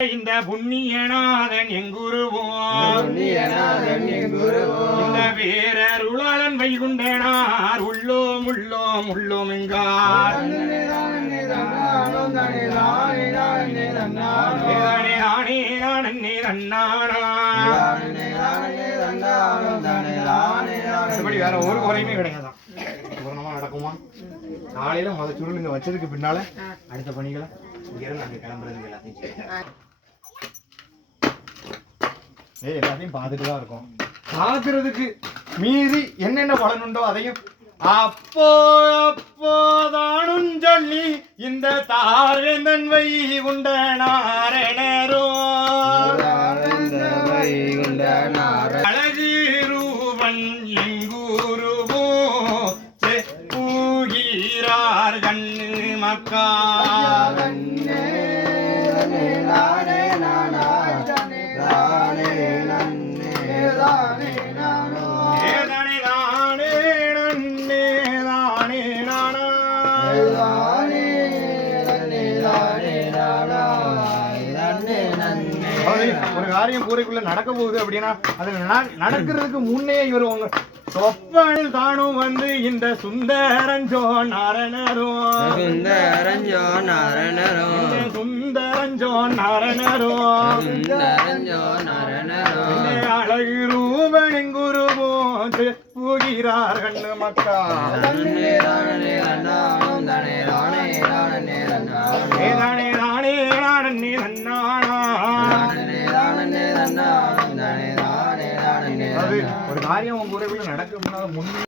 இந்த புண்ணியநாதன் எங்குருவோம்? இந்த வேரருளாளன் வைகுண்டனார். உள்ளோம் உள்ளோம் உள்ளோம் எங்கார்? வேற ஒரு குறையுமே கிடையாதான் நடக்குமா? காலையில முத சுருள் இங்க வச்சதுக்கு பின்னால அடுத்த பணிகளை இங்கிருந்து அங்க கிளம்புறதுக்கு எல்லாத்தையும் ஏ எல்லாத்தையும் பார்த்துட்டு தான் இருக்கோம். பார்க்கறதுக்கு மீறி என்னென்ன பலனுண்டோ அதையும் அப்போ அப்போதானும் சொல்லி இந்த தாரேந்தன் வை உண்ட நாரணரோ. ஆனந்த வைகுண்ட ரூபன் எங்கூருவோ பூகிறார் கண்ணு மக்கா. ஒரு காரியம் கூரைக்குள்ள நடக்க போகுது அப்படின்னா அது நட- நடக்கிறதுக்கு முன்னே இவர் உங்க சொப்பனில் தானும் வந்து இந்த சுந்தரஞ்சோ நாரணரோ சுந்தரஞ்சோ நாரணரோ இந்த சுந்தரஞ்சோ நாரணரோ சுந்தரஞ்சோ நாரணரோ அழகு ரூபனின் குருவோது புகிறார் கண்ணு மக்கா. ஒரு காரியம் உங்க நடக்க முடியாத முன்